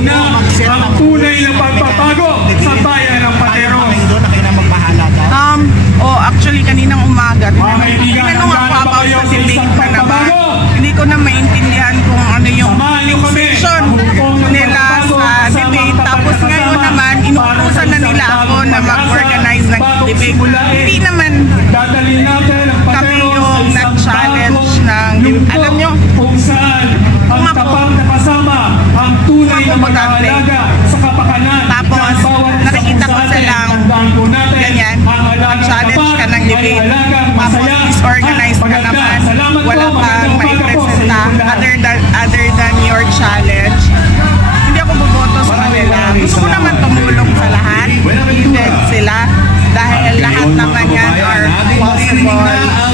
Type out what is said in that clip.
Ayaw na ang tunay na pagbabago sa bayan ng Pateros. Actually, kaninang umaga, Mga kaibigan, tinanong ako handa na ba about kayo sa sa debate isang na naman. pagbabago? Hindi ko na maintindihan kung ano yung Samahan niyo kami. position Ang nila pagbabago sa kasama debate. ang Tapos kasama ngayon naman, para inuutusan sa na isang nila ako bagong na pag-asa, mag-organize ng bagong debate. simulain. Hindi naman Dadalhin natin ang kami Pateros yung sa isang nag-challenge bagong ng lungkot alam nyo, kung saan ang kung ako- tapat na kasama ang tunay na ako mag-aalaga sa kapakanan Tapos, ng bawat isa nakikita kung ko saan. silang Tandaan po natin, ganyan, ang alagang challenge tapat ka ng ay debate. alagang Tapos masaya disorganized at ka maganda. naman. Salamat Wala po, kang magandang umaga po sa maipresenta inyo lahat. other than your challenge. Hindi ako boboto sa kanila. Gusto ko naman tumulong sa lahat. Even sila. Dahil lahat naman yan are possible